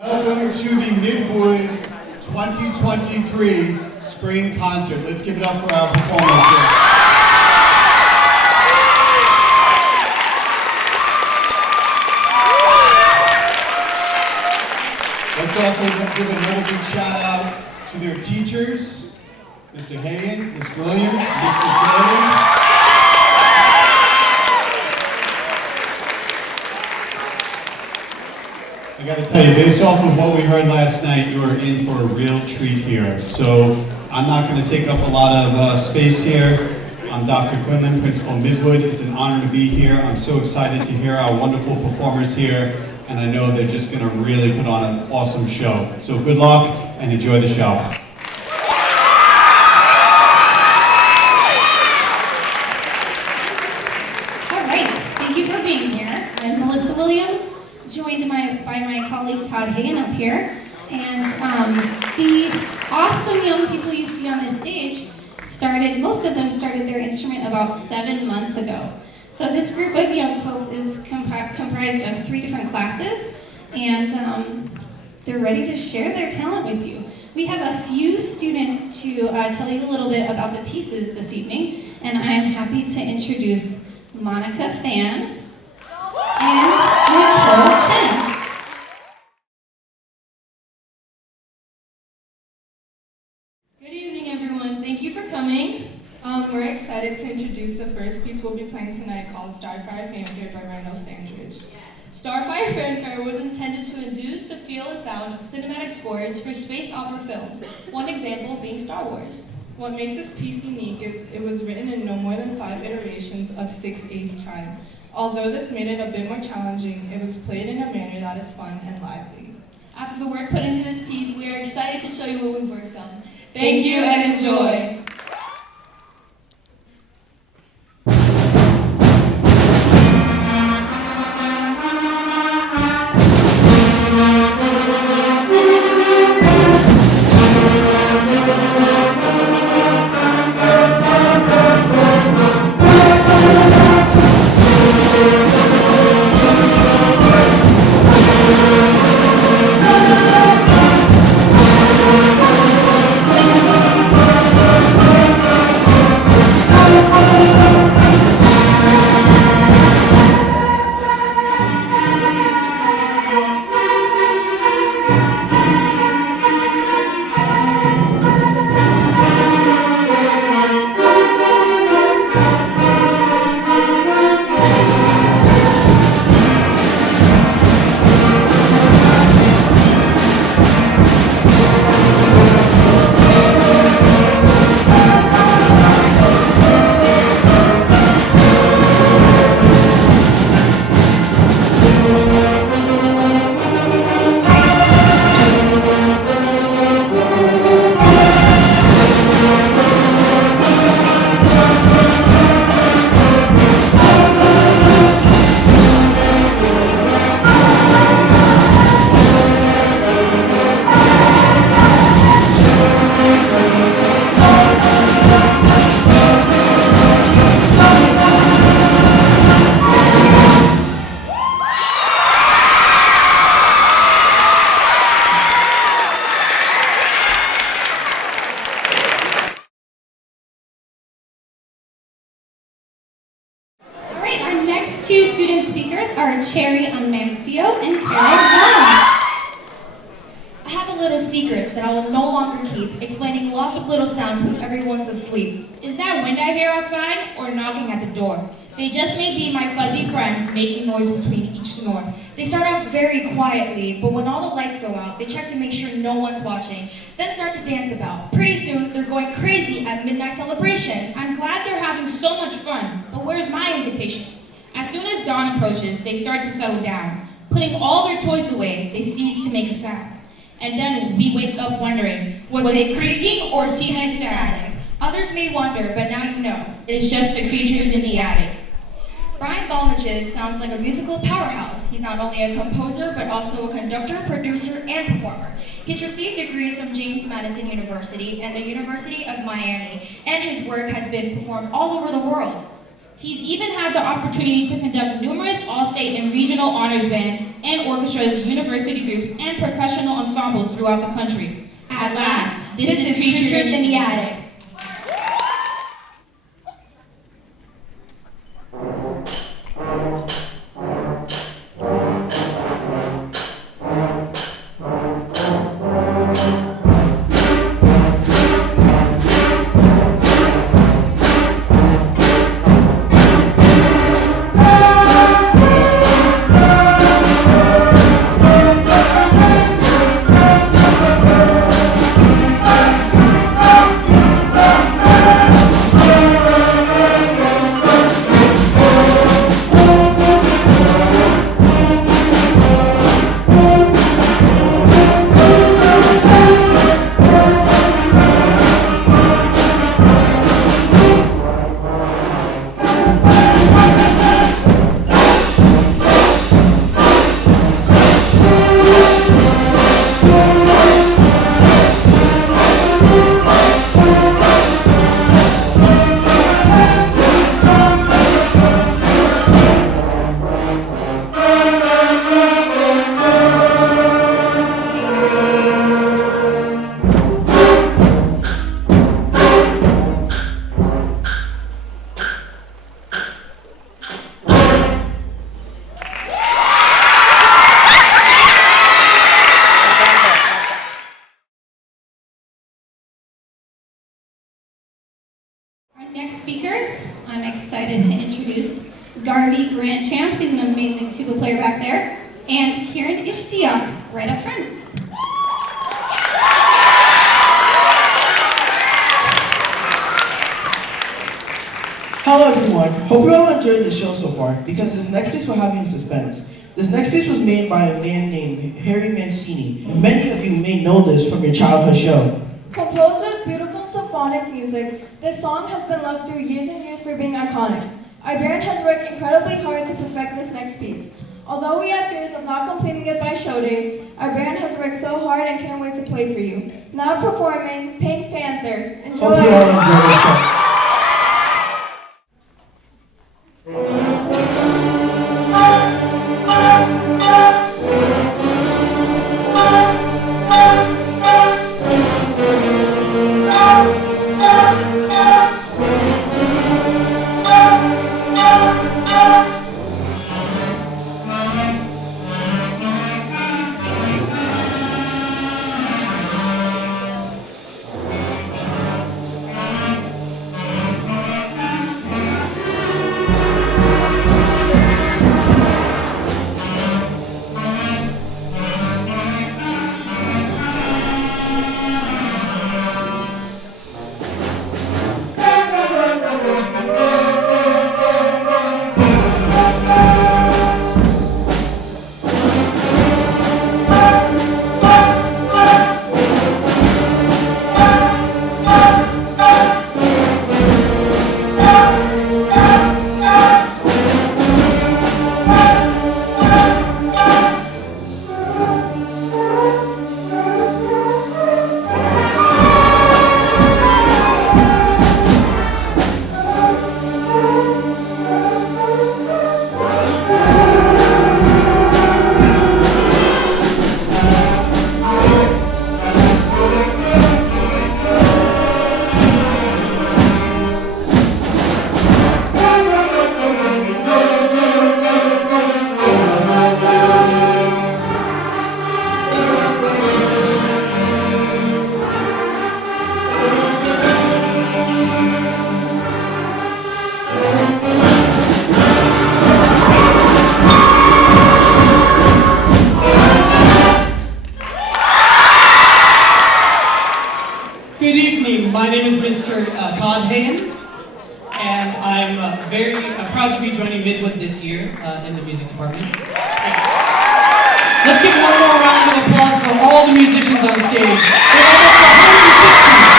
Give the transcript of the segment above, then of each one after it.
Welcome to the Midwood 2023 Spring Concert. Let's give it up for our performers here. Let's also give another big shout out to their teachers, Mr. Hayen, Ms. Williams, Mr. Jordan. I got to tell you, based off of what we heard last night, you are in for a real treat here. So I'm not going to take up a lot of space here. I'm Dr. Quinlan, Principal Midwood. It's an honor to be here. I'm so excited to hear our wonderful performers here, and I know they're just going to really put on an awesome show. So good luck and enjoy the show. All right, thank you for being here. I'm Melissa Williams, joined by my colleague Todd Hagen up here, and the awesome young people you see on this stage most of them started their instrument about 7 months ago. So this group of young folks is comprised of 3 different classes, and they're ready to share their talent with you. We have a few students to tell you a little bit about the pieces this evening, and I'm happy to introduce Monica Fan and Nicole Chen. Good evening, everyone. Thank you for coming. We're excited to introduce the first piece we'll be playing tonight called Starfire Panther by Randall Standridge. Starfire Fanfare was intended to induce the feel and sound of cinematic scores for space opera films, one example being Star Wars. What makes this piece unique is it was written in no more than 5 iterations of 6/8 time. Although this made it a bit more challenging, it was played in a manner that is fun and lively. After the work put into this piece, we are excited to show you what we've worked on. Thank you and enjoy! Two student speakers are Cherry Amancio and Carol Zahn. I have a little secret that I will no longer keep, explaining lots of little sounds when everyone's asleep. Is that wind I hear outside, or knocking at the door? They just may be my fuzzy friends making noise between each snore. They start off very quietly, but when all the lights go out, they check to make sure no one's watching, then start to dance about. Pretty soon, they're going crazy at midnight celebration. I'm glad they're having so much fun, but where's my invitation? As soon as dawn approaches, they start to settle down. Putting all their toys away, they cease to make a sound. And then we wake up wondering, was it creaking or seeming static? Others may wonder, but now you know, it's just the creatures in the attic. Brian Balmages sounds like a musical powerhouse. He's not only a composer, but also a conductor, producer, and performer. He's received degrees from James Madison University and the University of Miami, and his work has been performed all over the world. He's even had the opportunity to conduct numerous all-state and regional honors band and orchestras, university groups, and professional ensembles throughout the country. At last, this is Creatures in the Attic. Next speakers, I'm excited to introduce Garvey Grant Champs. He's an amazing tuba player back there. And Kieran Ishtiaq, right up front. Hello everyone, hope you all enjoyed the show so far, because this next piece will have you in suspense. This next piece was made by a man named Harry Mancini. Many of you may know this from your childhood show. Composed with beautiful symphonic music, this song has been loved through years and years for being iconic. Our band has worked incredibly hard to perfect this next piece. Although we had fears of not completing it by show day, our band has worked so hard and can't wait to play for you. Now performing Pink Panther. Enjoy. Hope you all enjoy the show. My name is Mr. Todd Hagen, and I'm very proud to be joining Midwood this year in the music department. Let's give one more round of applause for all the musicians on stage. There are almost 150.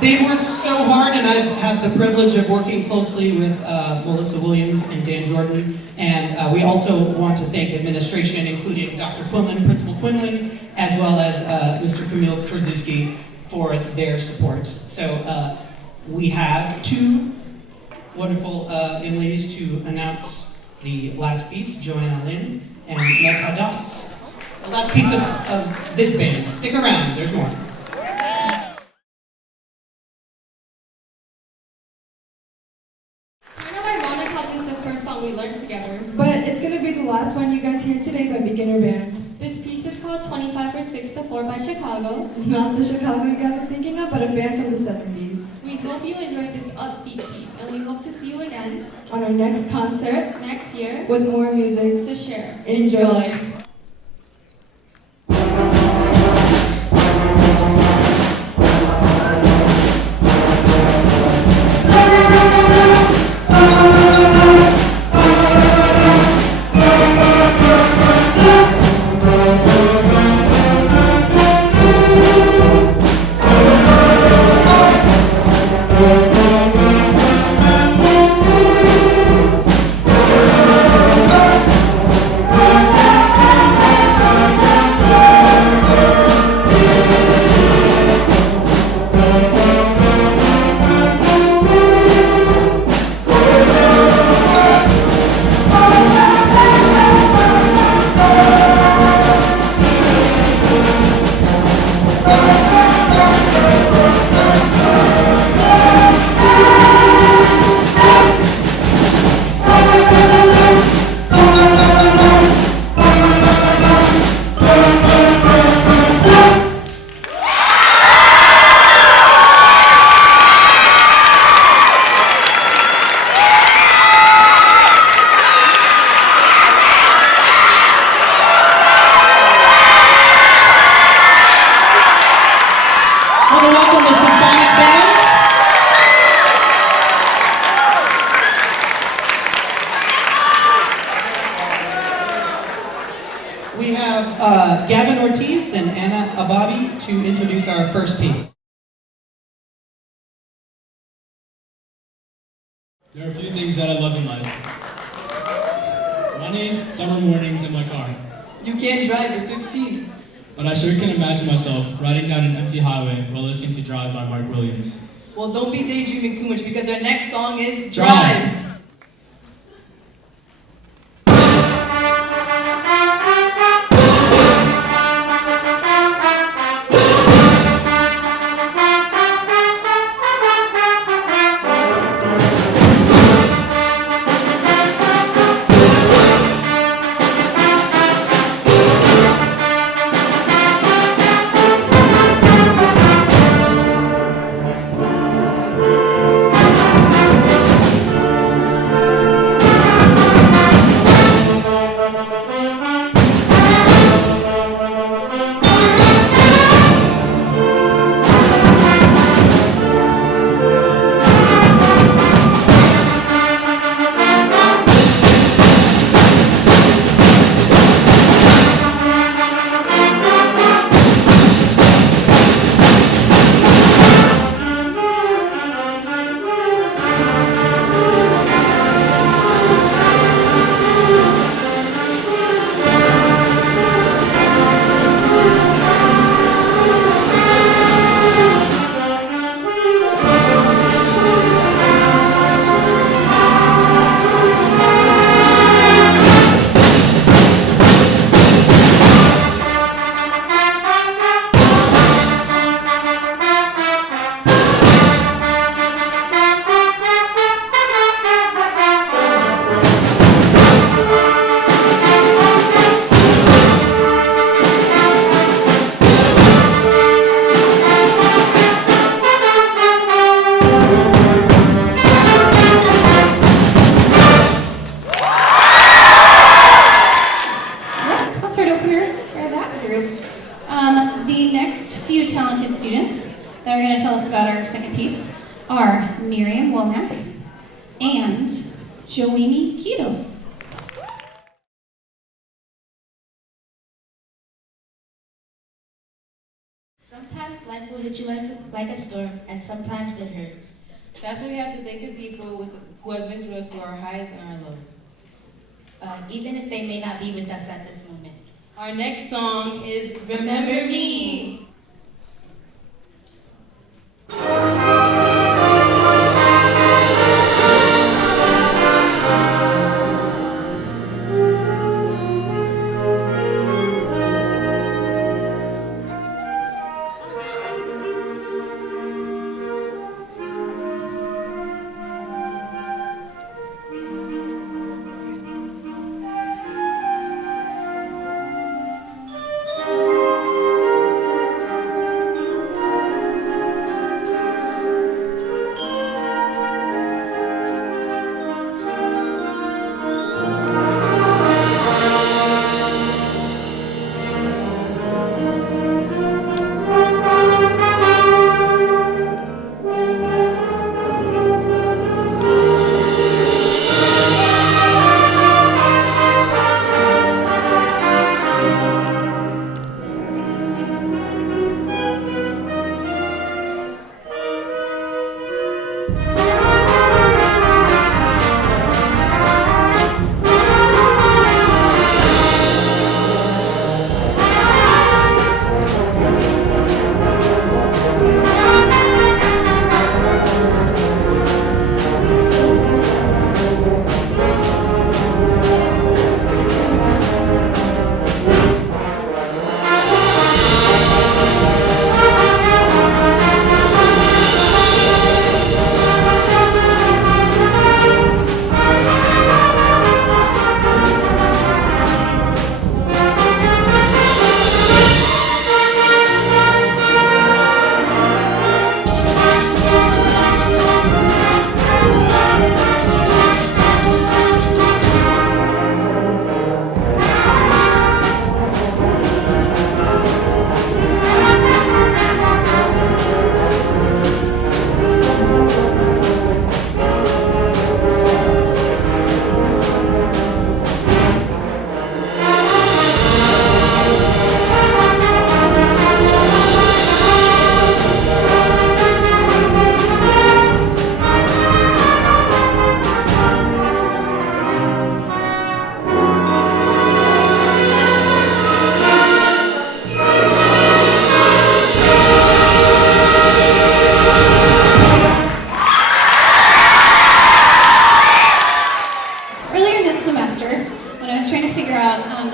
They worked so hard, and I have the privilege of working closely with Melissa Williams and Dan Jordan. And we also want to thank administration, including Dr. Quinlan, Principal Quinlan, as well as Mr. Camille Krasuski for their support. So we have two wonderful young ladies to announce the last piece, Joanna Lynn and Meg Hadas. The last piece of this band. Stick around, there's more. Kind of ironic how this is the first song we learned together, but it's going to be the last one you guys hear today by Beginner Band. This piece is called 25 for 6 to 4 by Chicago. Not the Chicago you guys are thinking of, but a band from the 70s. We hope you enjoyed this upbeat piece, and we hope to see you again on our next concert next year with more music to share. Enjoy! We have Gavin Ortiz and Anna Ababi to introduce our first piece. There are a few things that I love in life. Running, summer mornings, and my car. You can't drive, you're 15. But I sure can imagine myself riding down an empty highway while listening to Drive by Mark Williams. Well, don't be daydreaming too much because our next song is Drive. Drive. The next few talented students that are going to tell us about our second piece are Miriam Womack and Joanie Kitos. Sometimes life will hit you like a storm, and sometimes it hurts. That's why we have to thank the people who have been through us through our highs and our lows. Even if they may not be with us at this moment. Our next song is Remember Me.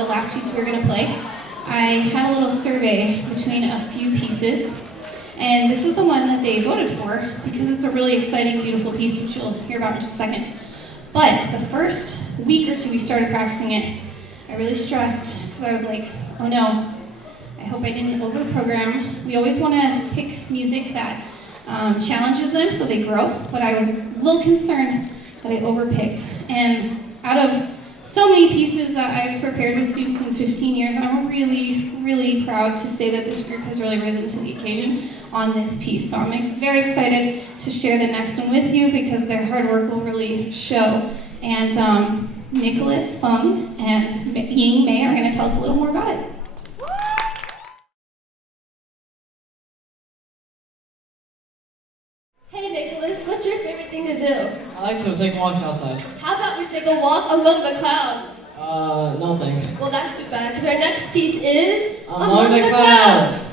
the last piece we were going to play, I had a little survey between a few pieces, and this is the one that they voted for because it's a really exciting, beautiful piece, which you'll hear about in just a second. But the first week or two we started practicing it, I really stressed because I was like, oh no, I hope I didn't over-program. We always want to pick music that challenges them so they grow, but I was a little concerned that I overpicked. And out of so many pieces that I've prepared with students in 15 years, I'm really, really proud to say that this group has really risen to the occasion on this piece. So I'm very excited to share the next one with you because their hard work will really show. And Nicholas Fung and Ying Mei are going to tell us a little more about it. Hey Nicholas, what's your favorite thing to do? I like to take walks outside. How about we take a walk among the clouds? No thanks. Well, that's too bad, because our next piece is Among the Clouds.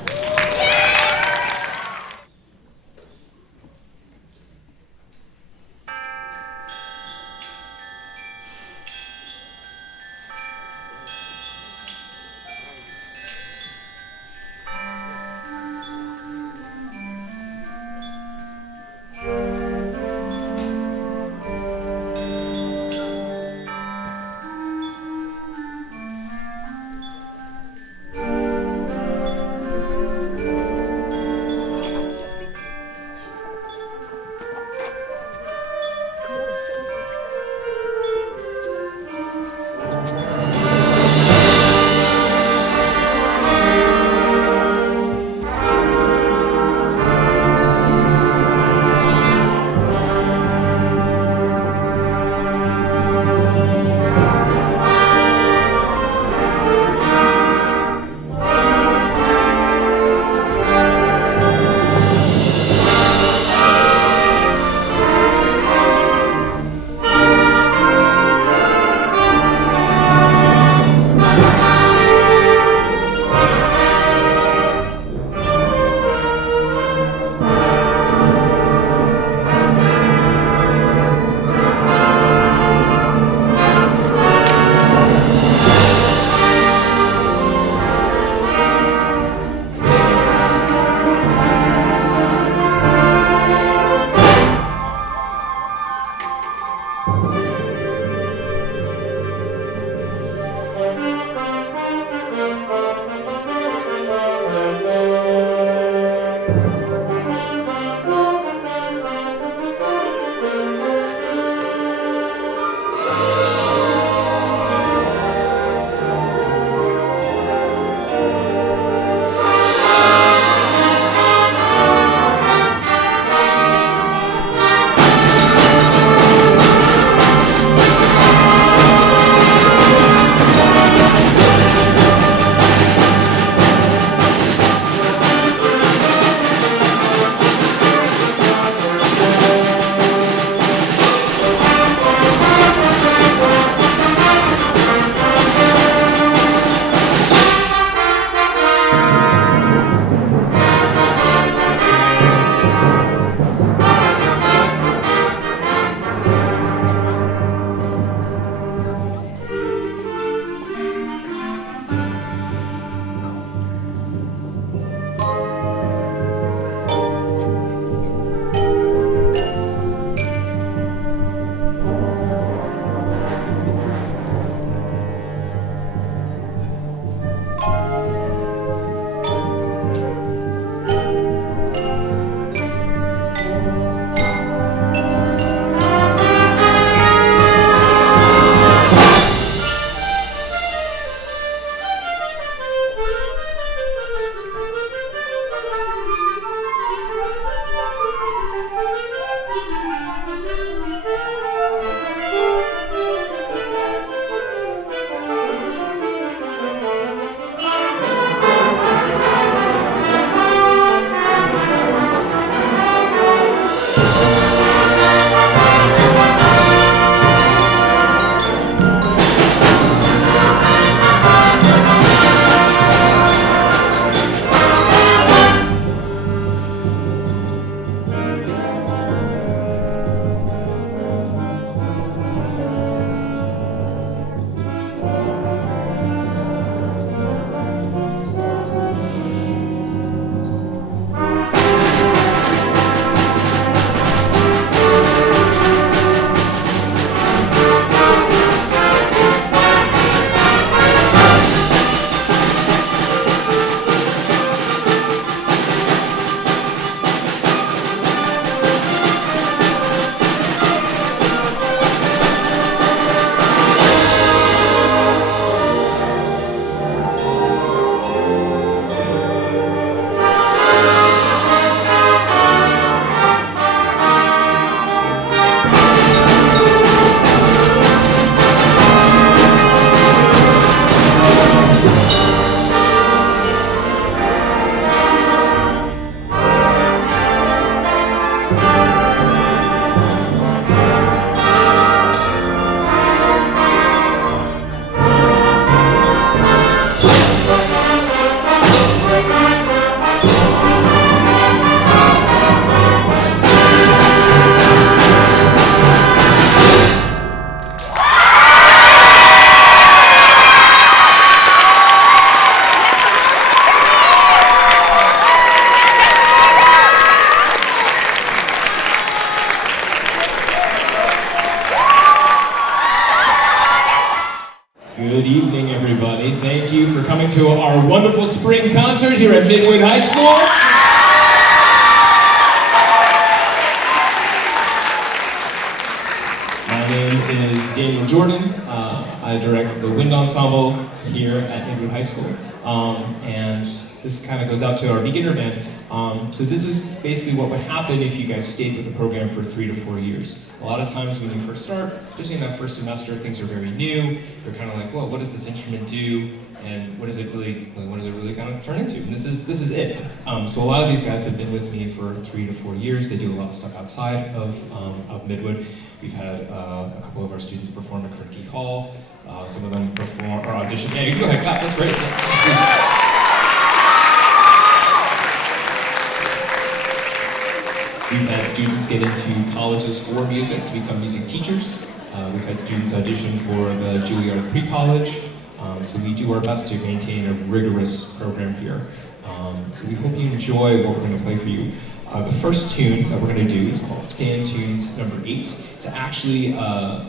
to our wonderful spring concert here at Midwood High School. My name is Daniel Jordan. I direct the wind ensemble here at Midwood High School. And this kind of goes out to our beginner band. So this is basically what would happen if you guys stayed with the program for 3 to 4 years. A lot of times when you first start, especially in that first semester, things are very new. You're kind of like, well, what does this instrument do? And what does it really kind of turn into? And this is it. So a lot of these guys have been with me for 3 to 4 years. They do a lot of stuff outside of Midwood. We've had a couple of our students perform at Carnegie Hall. Some of them perform or audition. Yeah, you can go ahead, clap. That's great. Please. We've had students get into colleges for music to become music teachers. We've had students audition for the Juilliard Pre-College. So we do our best to maintain a rigorous program here. So we hope you enjoy what we're going to play for you. The first tune that we're going to do is called Stand Tunes number 8. It's actually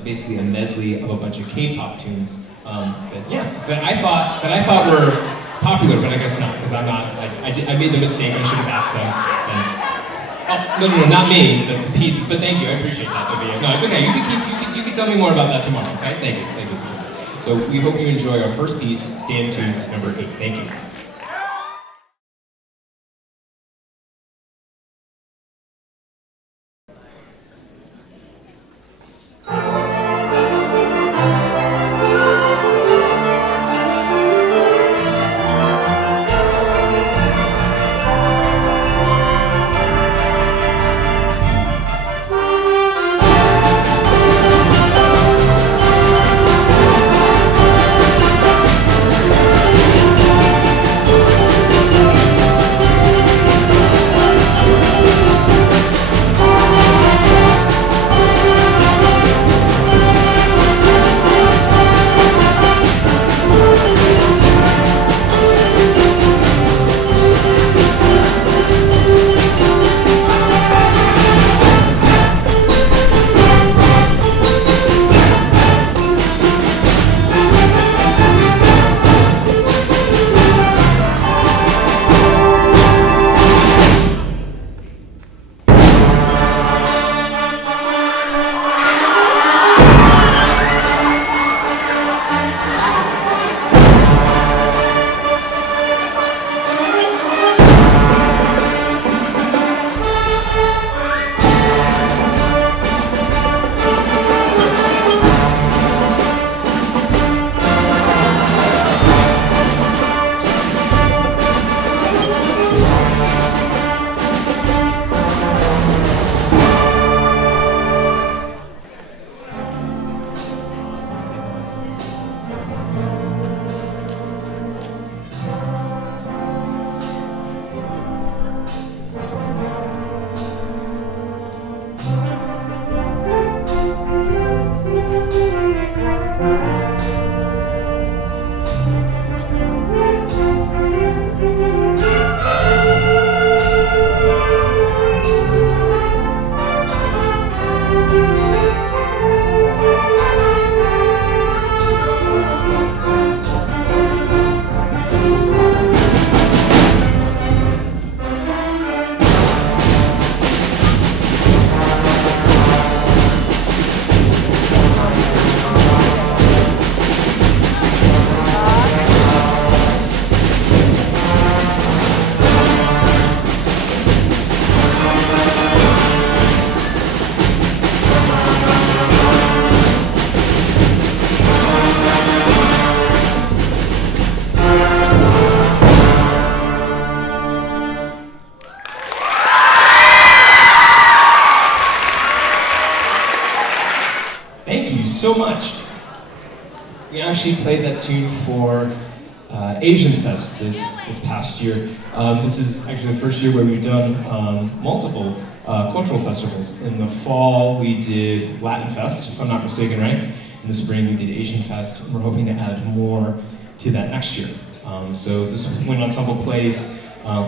basically a medley of a bunch of K-pop tunes that I thought were popular, but I guess not, because I'm not. I made the mistake. I should have asked them. Oh, no, not me, the pieces, but thank you, I appreciate that, Olivia. No, it's okay, you can tell me more about that tomorrow, okay? Thank you. So we hope you enjoy our first piece, Stand Tunes number 8. Thank you. So much. We actually played that tune for Asian Fest this past year. This is actually the first year where we've done multiple cultural festivals. In the fall, we did Latin Fest, if I'm not mistaken, right? In the spring, we did Asian Fest, and we're hoping to add more to that next year. So this wind ensemble plays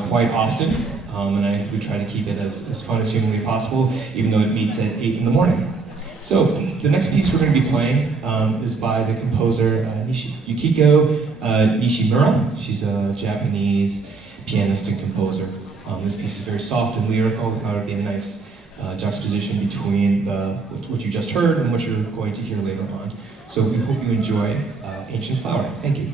quite often, and we try to keep it as fun as humanly possible, even though it meets at 8 in the morning. So, the next piece we're going to be playing is by the composer Yukiko Nishimura. She's a Japanese pianist and composer. This piece is very soft and lyrical. We thought it would be a nice juxtaposition between what you just heard and what you're going to hear later on. So we hope you enjoy Ancient Flower. Thank you.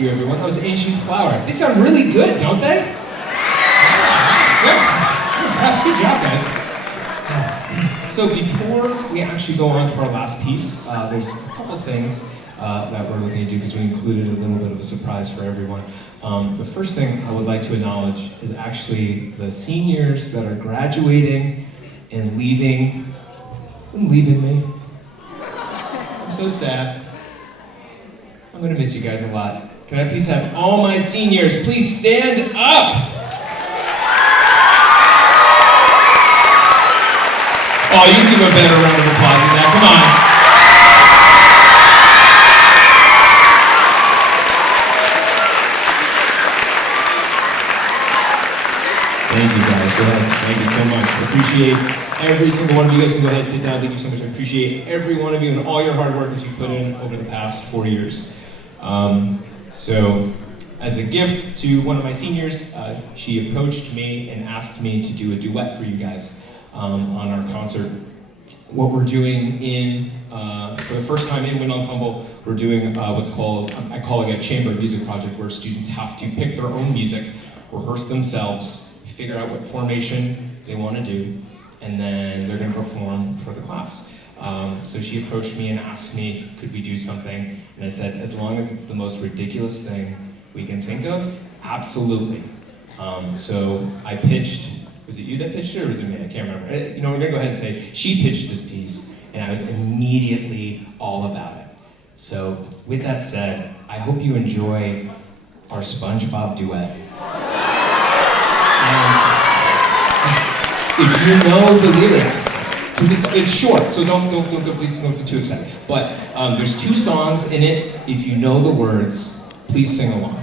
you, everyone. That was Ancient Flower. They sound really good, don't they? Good job, guys. So before we actually go on to our last piece, there's a couple things that we're looking to do because we included a little bit of a surprise for everyone. The first thing I would like to acknowledge is actually the seniors that are graduating and leaving me. I'm so sad. I'm gonna miss you guys a lot. Can I please have all my seniors please stand up? Oh, you can give a better round of applause than that, come on. Thank you guys, go ahead. Thank you so much. I appreciate every single one of you. You guys can go ahead and sit down. Thank you so much. I appreciate every one of you and all your hard work that you've put in over the past 4 years. as a gift to one of my seniors, she approached me and asked me to do a duet for you guys on our concert. What we're doing for the first time in Wind Ensemble, we're doing what's called, I call it a chamber music project, where students have to pick their own music, rehearse themselves, figure out what formation they want to do, and then they're going to perform for the class. So she approached me and asked me, could we do something? And I said, as long as it's the most ridiculous thing we can think of, absolutely. So I pitched, was it you that pitched it or was it me? I can't remember. You know, we're gonna go ahead and say, she pitched this piece and I was immediately all about it. So with that said, I hope you enjoy our SpongeBob duet. And if you know the lyrics, it's short, so don't get too excited. But there's 2 songs in it. If you know the words, please sing along.